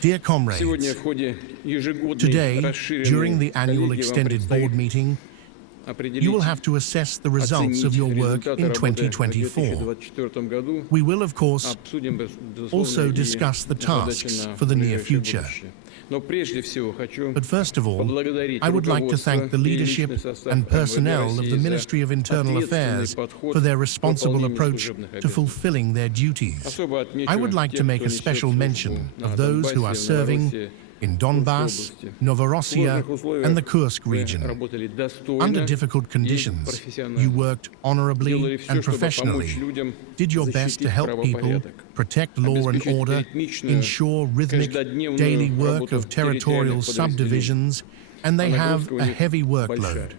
Dear comrades, today, during the annual extended board meeting, you will have to assess the results of your work in 2024. We will, of course, also discuss the tasks for the near future. But first of all, I would like to thank the leadership and personnel of the Ministry of Internal Affairs for their responsible approach to fulfilling their duties. I would like to make a special mention of those who are serving in Donbass, Novorossiya, and the Kursk region. Under difficult conditions, you worked honorably and professionally, did your best to help people, protect law and order, ensure rhythmic, daily work of territorial subdivisions, and they have a heavy workload.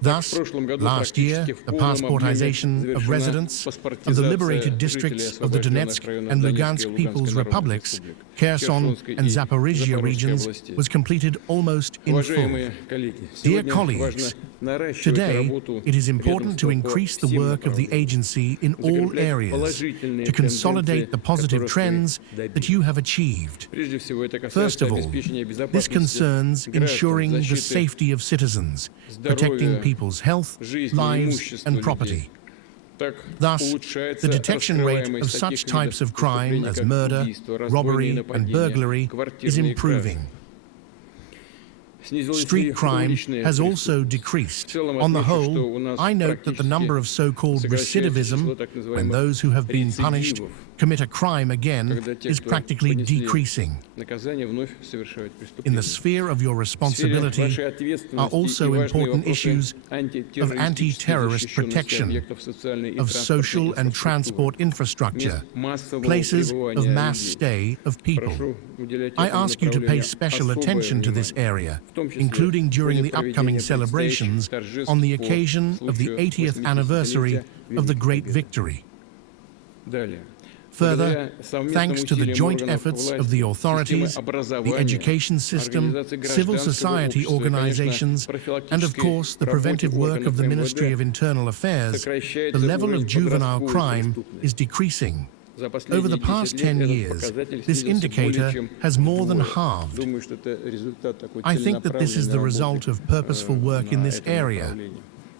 Thus, last year, the passportization of residents of the liberated districts of the Donetsk and Lugansk People's Republics, Kherson and Zaporizhia regions was completed almost in full. Dear colleagues, today it is important to increase the work of the agency in all areas to consolidate the positive trends that you have achieved. First of all, this concerns ensuring the safety of citizens, protecting people's health, lives and property. Thus, the detection rate of such types of crime as murder, robbery and burglary is improving. Street crime has also decreased. On the whole, I note that the number of so-called recidivism, when those who have been punished commit a crime again, is practically decreasing. In the sphere of your responsibility are also important issues of anti-terrorist protection, of social and transport infrastructure, places of mass stay of people. I ask you to pay special attention to this area, including during the upcoming celebrations on the occasion of the 80th anniversary of the Great Victory. Further, thanks to the joint efforts of the authorities, the education system, civil society organizations, and of course the preventive work of the Ministry of Internal Affairs, the level of juvenile crime is decreasing. Over the past 10 years, this indicator has more than halved. I think that this is the result of purposeful work in this area.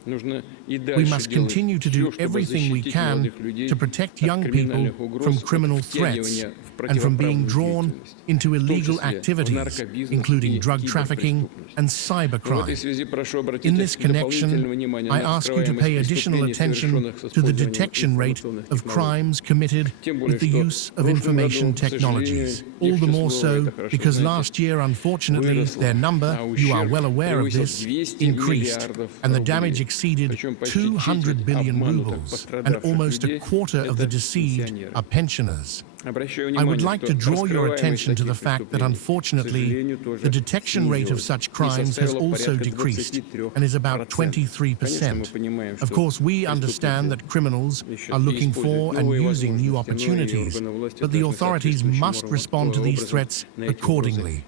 We must continue to do everything we can to protect young people from criminal threats and from being drawn into illegal activities, including drug trafficking and cybercrime. In this connection, I ask you to pay additional attention to the detection rate of crimes committed with the use of information technologies. All the more so because last year, unfortunately, their number, you are well aware of this, increased, and the damage exceeded 200 billion rubles, and almost a quarter of the deceived are pensioners. I would like to draw your attention to the fact that, unfortunately, the detection rate of such crimes has also decreased and is about 23%. Of course, we understand that criminals are looking for and using new opportunities, but the authorities must respond to these threats accordingly.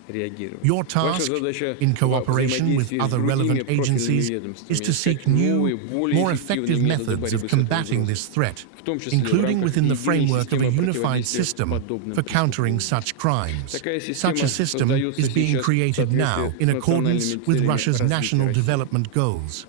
Your task, in cooperation with other relevant agencies, is to seek new, more effective methods of combating this threat, including within the framework of a unified system for countering such crimes. Such a system is being created now in accordance with Russia's national development goals.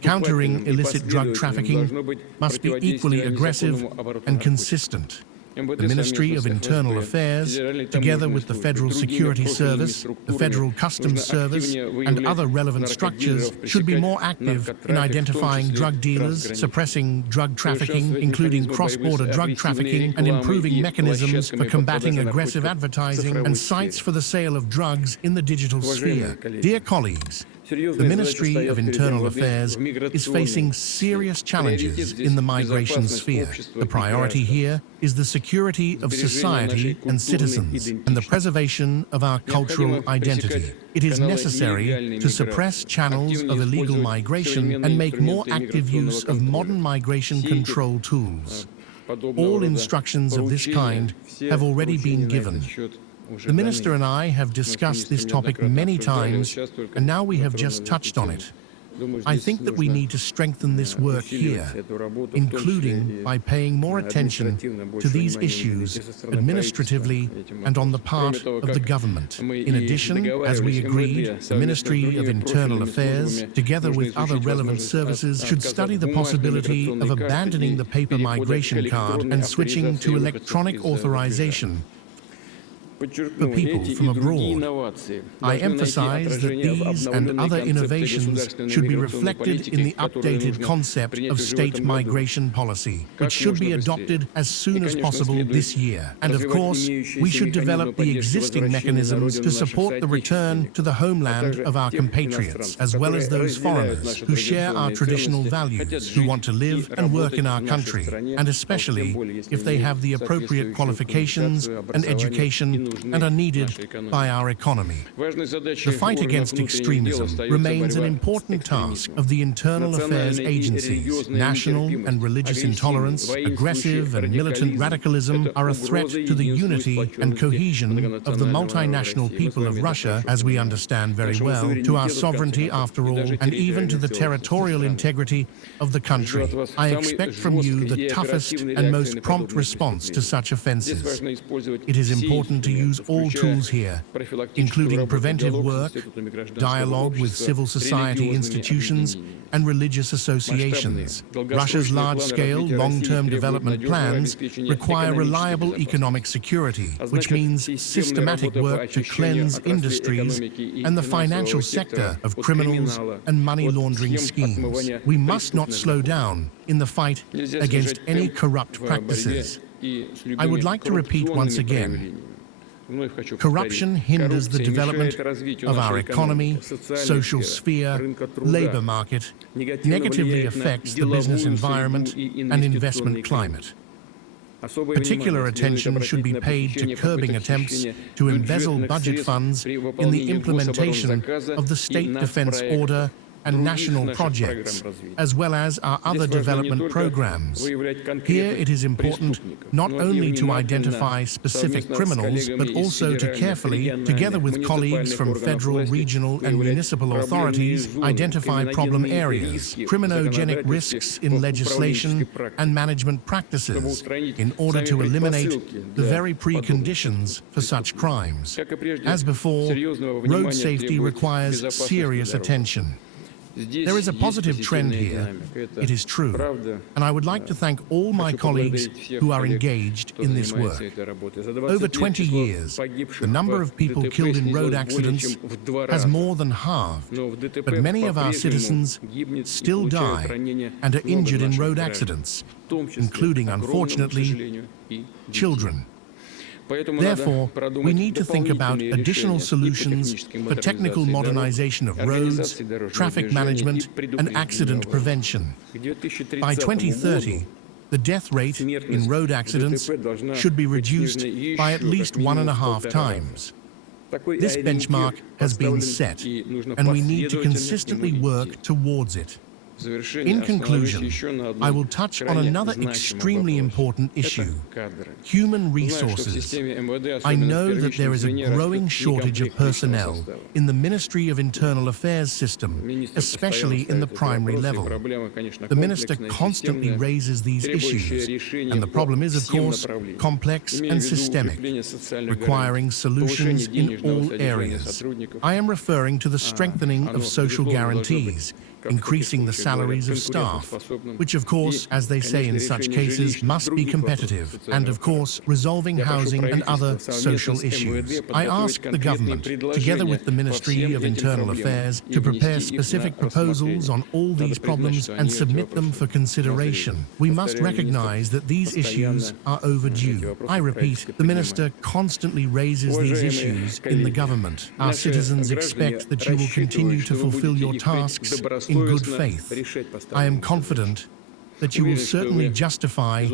Countering illicit drug trafficking must be equally aggressive and consistent. The Ministry of Internal Affairs, together with the Federal Security Service, the Federal Customs Service, and other relevant structures, should be more active in identifying drug dealers, suppressing drug trafficking, including cross-border drug trafficking, and improving mechanisms for combating aggressive advertising and sites for the sale of drugs in the digital sphere. Dear colleagues, the Ministry of Internal Affairs is facing serious challenges in the migration sphere. The priority here is the security of society and citizens and the preservation of our cultural identity. It is necessary to suppress channels of illegal migration and make more active use of modern migration control tools. All instructions of this kind have already been given. The Minister and I have discussed this topic many times, and now we have just touched on it. I think that we need to strengthen this work here, including by paying more attention to these issues administratively and on the part of the government. In addition, as we agreed, the Ministry of Internal Affairs, together with other relevant services, should study the possibility of abandoning the paper migration card and switching to electronic authorization for people from abroad. I emphasize that these and other innovations should be reflected in the updated concept of state migration policy, which should be adopted as soon as possible this year. And of course, we should develop the existing mechanisms to support the return to the homeland of our compatriots, as well as those foreigners who share our traditional values, who want to live and work in our country, and especially if they have the appropriate qualifications and education and are needed by our economy. The fight against extremism remains an important task of the internal affairs agencies. National and religious intolerance, aggressive and militant radicalism are a threat to the unity and cohesion of the multinational people of Russia, as we understand very well, to our sovereignty after all, and even to the territorial integrity of the country. I expect from you the toughest and most prompt response to such offenses. It is important to use all tools here, including preventive work, dialogue with civil society institutions, and religious associations. Russia's large-scale, long-term development plans require reliable economic security, which means systematic work to cleanse industries and the financial sector of criminals and money laundering schemes. We must not slow down in the fight against any corrupt practices. I would like to repeat once again, corruption hinders the development of our economy, social sphere, labor market, negatively affects the business environment and investment climate. Particular attention should be paid to curbing attempts to embezzle budget funds in the implementation of the State Defense Order and national projects, as well as our other development programs. Here it is important not only to identify specific criminals, but also to carefully, together with colleagues from federal, regional and municipal authorities, identify problem areas, criminogenic risks in legislation and management practices, in order to eliminate the very preconditions for such crimes. As before, road safety requires serious attention. There is a positive trend here, it is true, and I would like to thank all my colleagues who are engaged in this work. Over 20 years, the number of people killed in road accidents has more than halved, but many of our citizens still die and are injured in road accidents, including, unfortunately, children. Therefore, we need to think about additional solutions for technical modernization of roads, traffic management, and accident prevention. By 2030, the death rate in road accidents should be reduced by at least 1.5 times. This benchmark has been set, and we need to consistently work towards it. In conclusion, I will touch on another extremely important issue: human resources. I know that there is a growing shortage of personnel in the Ministry of Internal Affairs system, especially in the primary level. The Minister constantly raises these issues, and the problem is, of course, complex and systemic, requiring solutions in all areas. I am referring to the strengthening of social guarantees, increasing the salaries of staff, which of course, as they say in such cases, must be competitive, and of course, resolving housing and other social issues. I ask the government, together with the Ministry of Internal Affairs, to prepare specific proposals on all these problems and submit them for consideration. We must recognize that these issues are overdue. I repeat, the Minister constantly raises these issues in the government. Our citizens expect that you will continue to fulfill your tasks in good faith. I am confident that you will certainly justify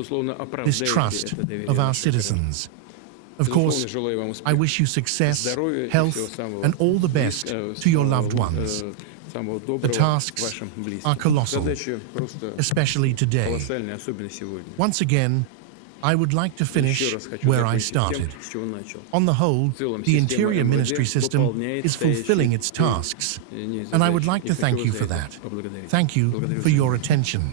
this trust of our citizens. Of course, I wish you success, health, and all the best to your loved ones. The tasks are colossal, especially today. Once again, I would like to finish where I started. On the whole, the Interior Ministry system is fulfilling its tasks, and I would like to thank you for that. Thank you for your attention.